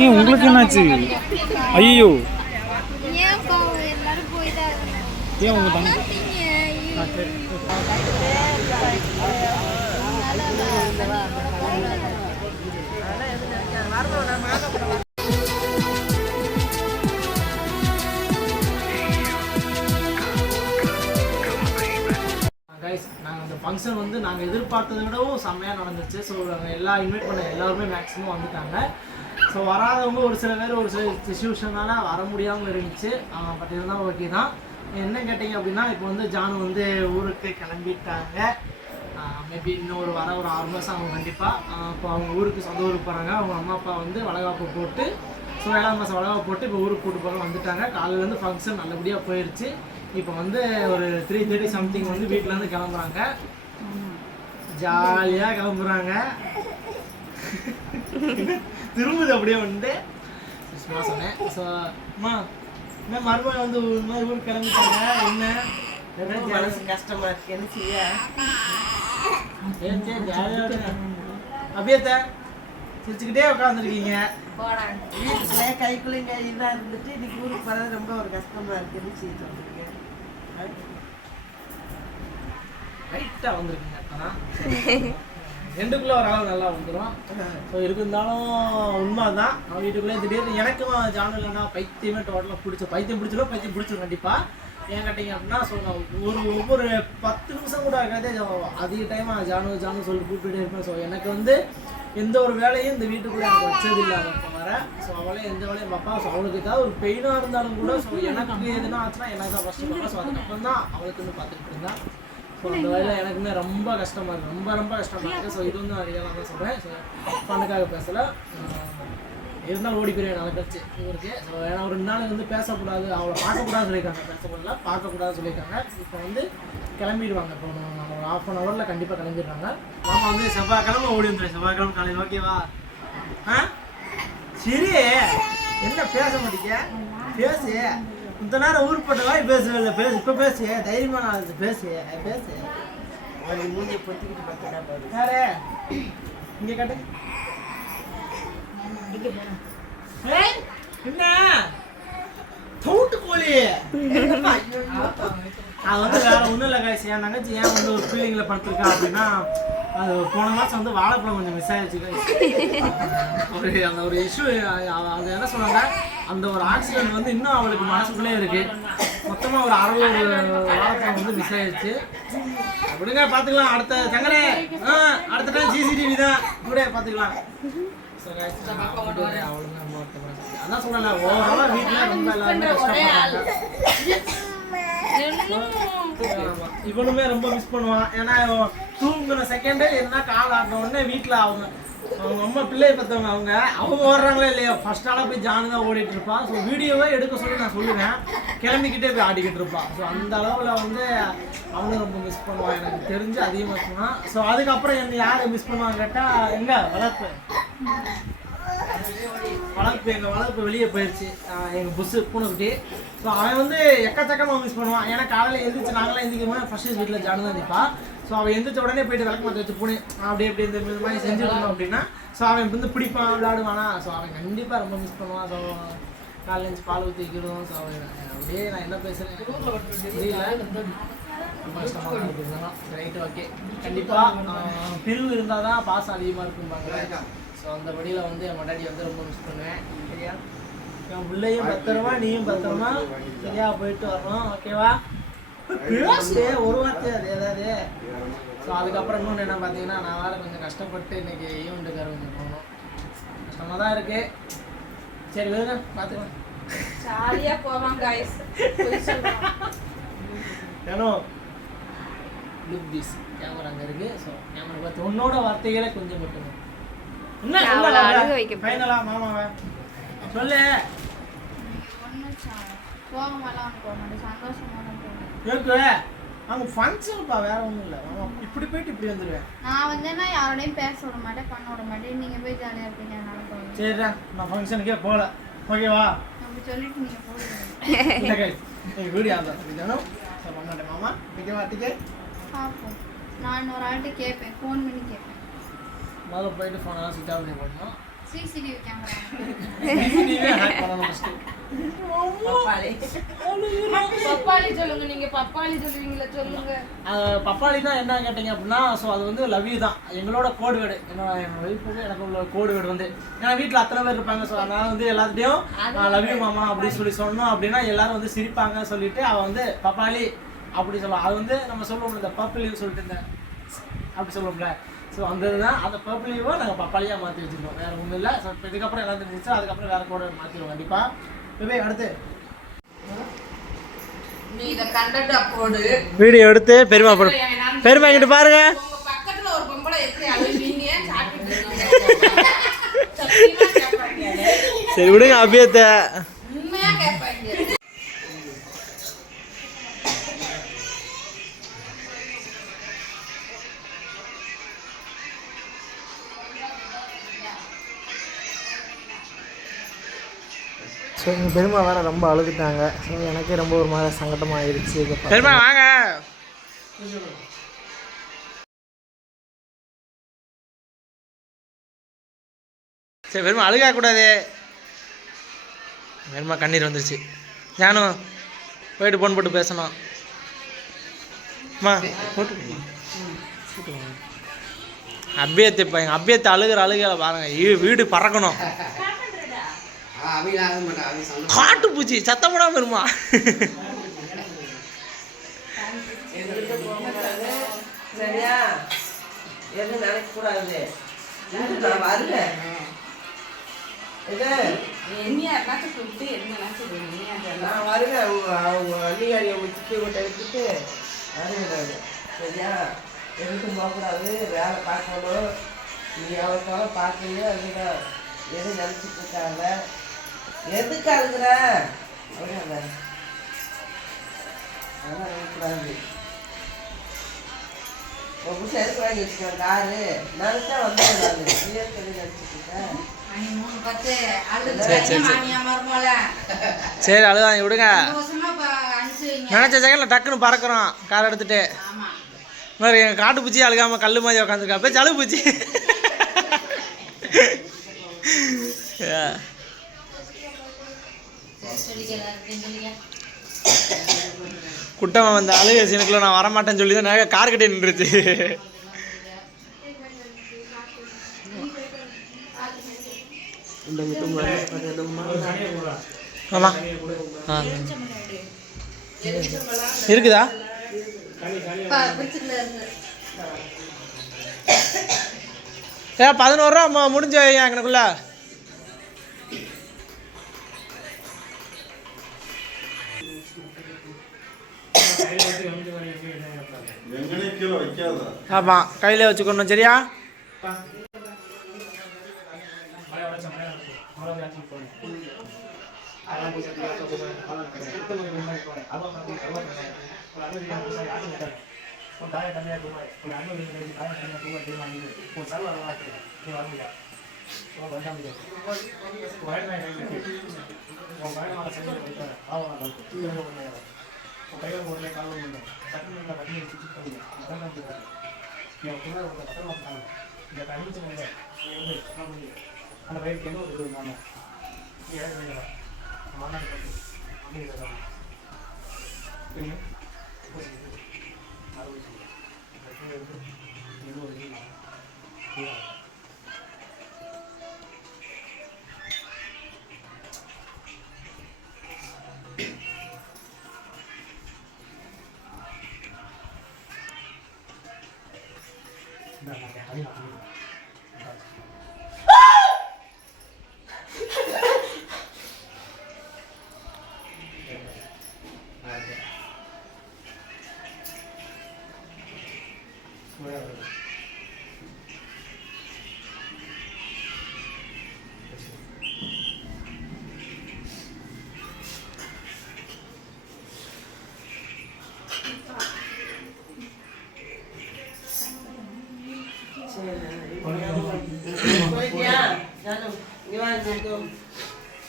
ஏன் உங்களுக்கு என்னாச்சு? ஐயோ ஏன் உங்க தங்க கைஸ், நாங்கள் அந்த ஃபங்க்ஷன் வந்து நாங்கள் எதிர்பார்த்ததை விடவும் செம்மையாக நடந்துச்சு. ஸோ நாங்கள் இன்வைட் பண்ண எல்லாருமே மேக்ஸிமம் வந்துட்டாங்க. ஸோ வராதவங்க ஒரு சில பேர் ஒரு சில சிச்சுவேஷனால வர முடியாமல் இருந்துச்சு. பட் இருந்தாலும் ஓகே தான். என்ன கேட்டிங்க அப்படின்னா, இப்போ வந்து ஜானு வந்து ஊருக்கு கிளம்பிட்டாங்க. மேபி இன்னும் ஒரு 6 மாதம் ஆகும் கண்டிப்பாக. இப்போ அவங்க ஊருக்கு சொந்த ஊருக்கு போகிறாங்க. அவங்க அம்மா அப்பா வந்து வளகாப்பு போட்டு, ஸோ 7ஆம் மாதம் வளகாப்பு போட்டு இப்போ ஊருக்கு கூட்டு போக வந்துட்டாங்க. காலையிலேருந்து ஃபங்க்ஷன் நல்லபடியாக போயிடுச்சு. இப்போ வந்து ஒரு 3:30 சம்திங் வந்து வீட்டிலேருந்து கிளம்புறாங்க. ஜாலியாக கிளம்புறாங்க. திரும்புது அப்படியே வந்து சும்மா சொன்னேன். ஸோ அம்மா என்ன மறுபடியும் வந்து ஒரு மாதிரி ஊருக்கு கிளம்பிட்டாங்க. என்ன மனசு கஷ்டமா இருக்கு. என்ன செய்ய? சரி ஜாலியாக அப்படியே சிரிச்சுக்கிட்டே உட்காந்துருக்கீங்க. வீட்டுல கைக்குள்ளைங்க இதாக இருந்துட்டு இன்னைக்கு ஊருக்கு போகிறது ரொம்ப ஒரு கஷ்டமா இருக்கு. என்ன செய்ய சொல்றீங்க? ரைட்டாக வந்துருக்குங்க. அதான் ரெண்டுக்குள்ளே ஒரு அளவு நல்லா வந்துடும். ஸோ இருந்தாலும் உண்மை தான். அவன் வீட்டுக்குள்ளே திடீர்னு எனக்கும் ஜானு இல்லைன்னா பைத்தியமே டோட்டலாக பைத்தியம் பிடிச்சிடும் கண்டிப்பாக. ஏன் கேட்டிங்க அப்படின்னா, ஸோ நான் ஒவ்வொரு 10 நிமிஷம் கூட இருக்காதே அதிக டைமாக ஜானு சொல்லிட்டு கூப்பிட்டுட்டே இருப்பேன். ஸோ எனக்கு வந்து எந்த ஒரு வேலையும் இந்த வீட்டுக்குள்ளே எனக்கு வச்சதில்லை. அப்போ வர ஸோ அவளே எந்த வேலையும் பார்ப்பா. ஸோ அவளுக்கு ஏதாவது ஒரு பெயினாக இருந்தாலும் கூட ஸோ எனக்கு எதுனா ஆச்சுன்னா எனக்கு தான் ஃபஸ்ட்டு பார்ப்பா. ஸோ அதுக்கப்புறம் தான் அவளுக்குன்னு பார்த்துக்கிட்டு இருந்தா. ஸோ அந்த வகையில் எனக்குமே ரொம்ப கஷ்டமாக இருக்குது. ரொம்ப கஷ்டமாக இருக்குது. ஸோ இது வந்து நான் ரியலாக தான் சொல்கிறேன். ஸோ பண்ணுக்காக பேசலை. இருந்தாலும் ஓடி போயிருவேன் நாளை கழிச்சு ஊருக்கு. ஸோ ஏன்னா ஒரு 2 நாளைக்கு வந்து பேசக்கூடாது, அவளை பார்க்கக்கூடாதுன்னு சொல்லியிருக்காங்க. பேசக்கூடாது பார்க்கக்கூடாதுன்னு சொல்லியிருக்காங்க. இப்போ வந்து கிளம்பிடுவாங்க. இப்போ ஒரு 1/2 ஹவரில் கண்டிப்பாக கிளம்பிடுறாங்க. மாமா வந்து செவ்வாய்க்கிழமை ஓடி வந்துடுவேன். செவ்வாய்க்கிழமை காலையில் ஓகேவா? சரி, என்ன பேச மாட்டீங்க? பேசு. இந்த நேரம் ஊருக்கு போட்ட மாதிரி பேசுவே இல்லை. இப்போ பேசு, தைரியமான ஆள் பேசு. மூஞ்சியை பொத்திக்கிட்டு பார்த்தா பாரு. யாரு இங்கே கட்டு என்ன தவுட்டு கோழி? அது வந்து வேற ஒன்றும் இல்லை காய்ச்சி. என் தங்கச்சி ஏன் வந்து ஒரு ஃபீலிங்கில் படுத்துருக்கா அப்படின்னா, அது போன மாதம் வந்து வாழைப்பழம் கொஞ்சம் மிஸ் ஆயிடுச்சு காய்ச்சி. அந்த ஒரு இஷ்யூ, அது என்ன சொன்னாங்க, அந்த ஒரு ஆக்சிடென்ட் வந்து இன்னும் அவளுக்கு மனசுக்குள்ளே இருக்கு. மொத்தமாக ஒரு 60 வாழைப்பழம் வந்து மிஸ் ஆயிடுச்சு. அப்படிங்க பார்த்துக்கலாம். அடுத்த சங்கரே அடுத்த டைம் CCTV தான் கூட பார்த்துக்கலாம். அதான் சொன்னல, ஓவராலா வீட்டுல ரொம்ப எல்லாருமே கஷ்டப்படுறாங்க. இவனுமே ரொம்ப மிஸ் பண்ணுவான். ஏன்னா தூங்குன செகண்டே என்ன கால் ஆடுற உடனே வீட்டுல அவங்க அம்மா பிள்ளையை பார்த்தவங்க அவங்க ஓடுறாங்களே இல்லையோ, ஃபர்ஸ்ட் ஆளாக போய் ஜானு தான் ஓடிட்டு இருப்பான். ஸோ வீடியோவே எடுக்க சொல்லி நான் சொல்லுவேன், கிளம்பிக்கிட்டே போய் ஆடிக்கிட்டு இருப்பான். ஸோ அந்த அளவில் வந்து அவனும் ரொம்ப மிஸ் பண்ணுவான். எனக்கு தெரிஞ்சு அதிகமாக மிஸ் பண்ணுவான். ஸோ அதுக்கப்புறம் என்ன யார் மிஸ் பண்ணுவாங்க கேட்டால், எங்கள் வளர்ப்பு எங்கள் வளர்ப்பு வெளியே போயிடுச்சு. எங்கள் புஸ்ஸு பூனைக்குட்டி. ஸோ அவன் வந்து எக்கச்சக்கமாக மிஸ் பண்ணுவான். ஏன்னா காலையில் எழுந்திரிச்சு நாங்களாம் எந்திரிக்கிறோம் ஃபர்ஸ்ட் வீட்டில் ஜானு தான் நிற்பான். ஸோ அவன் எந்திரிச்ச உடனே போயிட்டு விளக்கு மாற்ற வச்சு பூனை அப்படி இந்த மாதிரி செஞ்சுருந்தோம் அப்படின்னா, ஸோ அவன் வந்து பிடிப்பான், விளையாடுவானா. ஸோ அவன் கண்டிப்பாக ரொம்ப மிஸ் பண்ணுவான். ஸோ காலையில் எழுந்து பால் ஊற்றி வைக்கிறோம். ஸோ அவன் அப்படியே நான் என்ன பேசுகிறேன் தெரியல, ரொம்ப கஷ்டமாக இருக்குதுதான். Right, okay. கண்டிப்பாக பிரிவு இருந்தால் தான் பாசம் அதிகமாக இருக்கும்பாங்க. ஸோ அந்த படியில் வந்து என் மடாடி வந்து ரொம்ப மிஸ் பண்ணுவேன். சரியா? என் பிள்ளையும் பத்திரமா, நீயும் பத்திரமா சரியா போயிட்டு வரணும். ஓகேவா? பேசு ஒரு வார்த்தை அது ஏதாவது. ஸோ அதுக்கப்புறம் இன்னொன்று என்ன பார்த்தீங்கன்னா, நான் வேறு கொஞ்சம் கஷ்டப்பட்டு இன்னைக்கு ஈவெண்ட்டுக்கார கொஞ்சம் போகணும். கஷ்டமாக தான் இருக்கு. சரி விடுங்க, பார்த்துக்கலாம். ஜாலியாக போவாங்க गाइस. ஏனோ லுக் திஸ் கேமரா அங்கே இருக்கு. ஸோ கேமரா பார்த்து உன்னோட வார்த்தைகளை கொஞ்சம் மட்டும் என்ன சொல்ல ஃபைனலா மாமாவை சொல்லு. இருக்கு அவங்க ஃபங்க்ஷன்ப்பா, வேற ஒன்றும் இல்லை. இப்படி போயிட்டு இப்படி வந்துடுவேன். நான் வந்தேன்னா யாரோடையும் பேச விட மாட்டேன், பண்ண விட மாட்டேன். நீங்கள் போய் ஜாலியாக இருப்பீங்க. அதனால சரிடா, நான் ஃபங்க்ஷனுக்கே போகல. ஓகேவா? அப்படி சொல்லிட்டு நீங்கள் போடுங்க. நீங்கள் வீடியோ ஆதா சொல்லிக்கணும். பண்ண மாட்டேன் மாமா. ஓகேவா? டிக்கெட் பார்ப்போம். நான் இன்னொரு ஆள்கிட்ட கேட்பேன், ஃபோன் பண்ணி கேட்பேன். முதல்ல போயிட்டு ஃபோனெல்லாம் சுவிட்ச் ஆஃப் பண்ணி போடணும். சிசிடிவி கேமரா CCTV ஹேக் பண்ணணும் ஃபர்ஸ்ட். பப்பாளி. பப்பாளி சொல்லுங்க, நீங்க பப்பாளி சொல்லுவீங்களா சொல்லுங்க. பப்பாளினா என்ன கேட்டீங்க அப்படின்னா, ஸோ அது வந்து லவ் யூ தான் எங்களோட கோடு வேர்டு. என்னோட என் ஒய்ஃபுக்கு எனக்கு உள்ள கோடு வேர்டு வந்து, ஏன்னா வீட்டில் அத்தனை பேர் இருப்பாங்க. ஸோ அதனால வந்து எல்லாத்தையும் லவ் யூ மாமா அப்படின்னு சொல்லி சொன்னோம் அப்படின்னா எல்லாரும் வந்து சிரிப்பாங்க. சொல்லிட்டு அவள் வந்து பப்பாளி அப்படி சொல்லுவாள். அது வந்து நம்ம சொல்லுவோம் இந்த பர்பிள் லீவ் சொல்லிட்டு இந்த அப்படி சொல்லுவோம்ல. ஸோ அந்த இதுதான் அந்த பர்பிள் லீவை நாங்கள் பப்பாளியாக மாற்றி வச்சுருக்கோம். வேறு ஒன்றும் இல்லை. ஸோ இப்போ இதுக்கப்புறம் எல்லாம் தெரிஞ்சிச்சு. அதுக்கப்புறம் வேறு கோடு மாற்றிடுவோம் கண்டிப்பாக. இப்போ அடுத்து நீ இத கண்டக்ட் போடு. வீடியோ எடுத்து பெருமை பெருமை கிட்ட பாருங்க. உங்க பக்கத்துல ஒரு பொம்பளை எப்படி அழுவீங்க சாப்பிட்டு இருக்கீங்க. சத்தியமா கேட்பாங்க. சரி விடுங்க அபியத்தை. உண்மையா கேட்பாங்க. ஸோ எங்கள் பெருமா வேறு ரொம்ப அழுதுட்டாங்க. ஸோ எனக்கே ரொம்ப ஒரு மாதிரி சங்கடமாகிடுச்சு. பெருமா வாங்க. சரி பெருமா அழுகக்கூடாது. பெருமா கண்ணீர் வந்துருச்சு. ஞானும் போயிட்டு ஃபோன் போட்டு பேசணும். போட்டு அபியத்தை இப்போ எங்கள் அபியத்தை அழுகிற பாருங்க. வீடு பறக்கணும். காட்டு பூச்சி சத்தம் போடாம இருமா. சரியா? எதுவும் நினைக்க கூடாது. நான் வருவேன். நான் வருவேன். அவங்க அன்னிகாரியை சுற்றி விட்ட விட்டுட்டு வருவேன். சரியா? எதுக்கும் போகக்கூடாது. வேலை பார்க்கணும். நீ அவருக்காக பார்க்கணும். அதுதான் எதுவும் நினச்சிட்டு இருக்காங்க. எதுக்கு அழுகுற அவ்வளோ அதெல்லாம் நினைக்கூடாது. உன் புதுசு எதுக்கு வாங்கி வச்சுக்கேன் காரு நினச்சா வந்து நான் நினச்சிட்டு இருக்கேன். சரி அழுதாங்க விடுங்க. நினச்ச செகண்டில் டக்குன்னு பறக்கிறோம் கார் எடுத்துட்டு. எங்கள் காட்டு பூச்சி அழுகாம கல் மாதிரி உட்காந்துருக்கா. போய் சளு பூச்சி. குட்டமா வந்த அழுக சீனுக்குள்ள நான் வரமாட்டேன்னு சொல்லி தான் நிறைய கார் கட்டி நின்றுச்சு. ஆமா இருக்குதா? ஏ 11 ரூபா முடிஞ்ச எனக்குள்ள. ஆமா கையில வச்சுக்கணும். சரியா?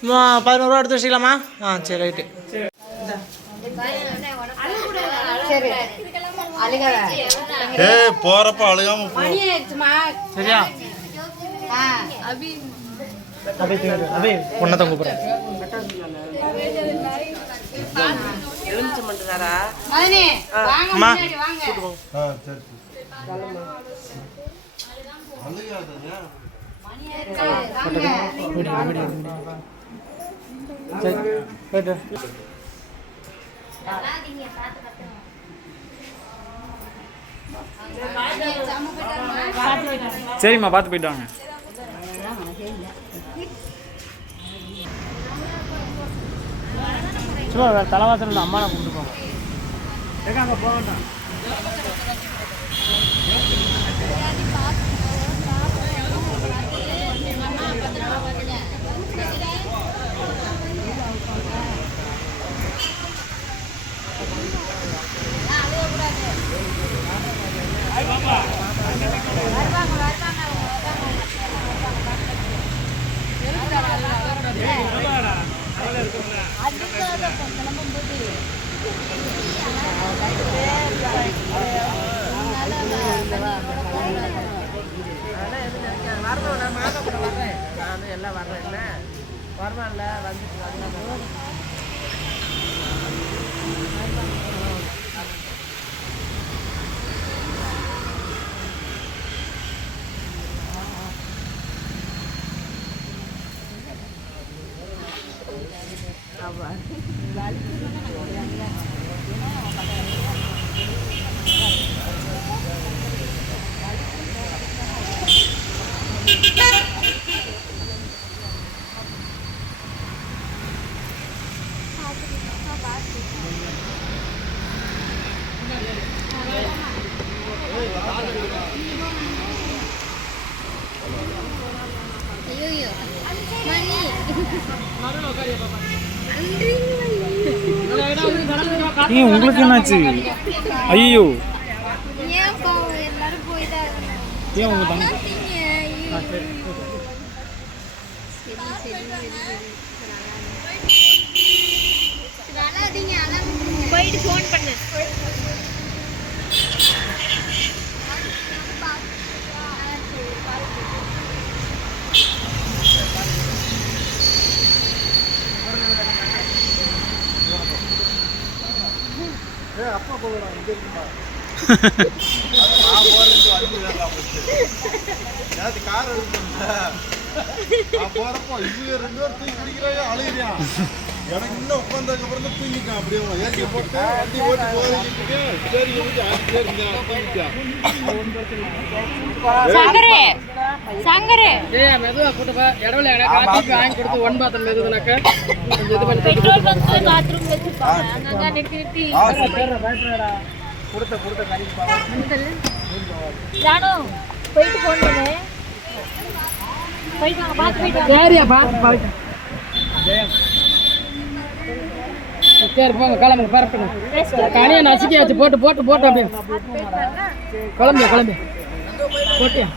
மா 11 ரூபா எடுத்து வச்சுக்கலாமா? ஆ சரி ரைட்டு. போறப்ப அழுகாம சரியா? அப்படியே பொண்ணை தான் கூப்பிட்றேன். எலுமிச்சம்பழம் மதனே வாங்க அம்மா. முன்னாடி வாங்க சரி போயிட்டு அழாதீங்க பாத்து சரிம்மா பார்த்து போயிட்டு வாங்க. சும்மா தலைவாசல் அம்மா நான் கூப்பிட்டு போங்க. ஏங்க அங்கே போக வேண்டாம். வரணும், நான் மாதப்படம் வர்றேன். நானும் எல்லாம் வர்றேன். என்ன வருவான்ல வந்துட்டு வரலாம். ஐயோ மணி ஏன் உங்களுக்கு என்னாச்சு? ஐயோ ஏன் பாவம் எல்லாரும் போய்தான் ஏன் உங்க தங்க போயிட்டு ஃபோன் பண்ணு. அப்பா போகலாம் இங்கே இருக்குமா கார் எடுத்து போறப்போ இவங்க 2 பேரும் தூக்கி குடிக்கிறாங்க அழுகிறியா எனக்கு இன்னும் உட்காந்ததுக்கு அப்புறம் தான் தூங்கிட்டான் அப்படியே ஏற்றி போட்டு வண்டி ஓட்டி போயிட்டு சரி சங்கரே மெதுவா கூட்டப்பா இடவுல காப்பி வாங்கி கொடுத்து ஒன் பாத்திரம் மெதுனாக்க கொஞ்சம் இது பண்ணி பெட்ரோல் பங்க் பாத்ரூம் வச்சிருப்பாங்க அங்க நிறுத்தி நிறுத்தி கொடுத்த கறி ஜானு போயிட்டு ஃபோன் பண்ணு போயிட்டு வாங்க பாத்து போயிட்டு வாங்க சரியா பாத்து சரி போங்க கிளம்புங்க பரப்புங்க கனியை நசுக்கியாச்சு போட்டு போட்டு போட்டு அப்படியே கிளம்பு போட்டியா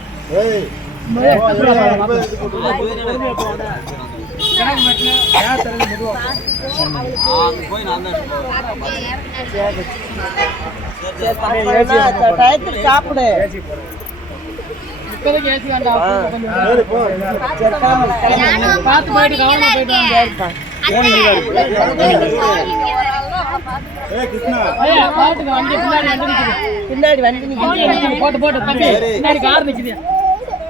டயத்துக்கு சாப்பிடு. இப்போதைக்கு ஏசி வேண்டாம் பார்த்து போயிட்டு கவனமா போயிட்டு வாங்க. பாத்துக்க வண்டி பின்னாடி வண்டி நிக்குது. போட்டு போட்டு தம்பி பின்னாடி கார் நிக்குது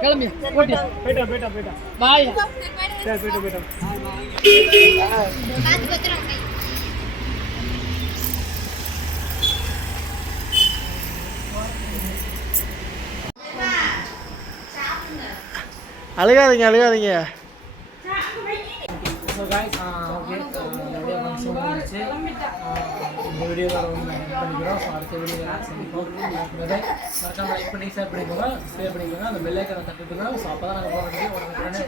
கிளம்பி போட்டியா போயிட்டா பாய் சரி போயிட்டா பாத்து பத்திரம் அழுகாதீங்க ஸோ காய்ஸ் ஓகே நல்லபடியாக ஃபங்க்ஷன் வந்துச்சு. இந்த வீடியோ வேறு ஒன்று பண்ணிக்கிறோம். ஸோ அடுத்த வீடியோ சந்திப்போம். மறக்காம லைக் பண்ணி ஷேர் பண்ணிக்கோங்க, சப்ஸ்கிரைப் பண்ணிக்கோங்க, அந்த பெல் ஐக்கனை தட்டுட்டுங்க. ஸோ அப்போ தான் நாங்கள் போகிற வீடியோ உடனே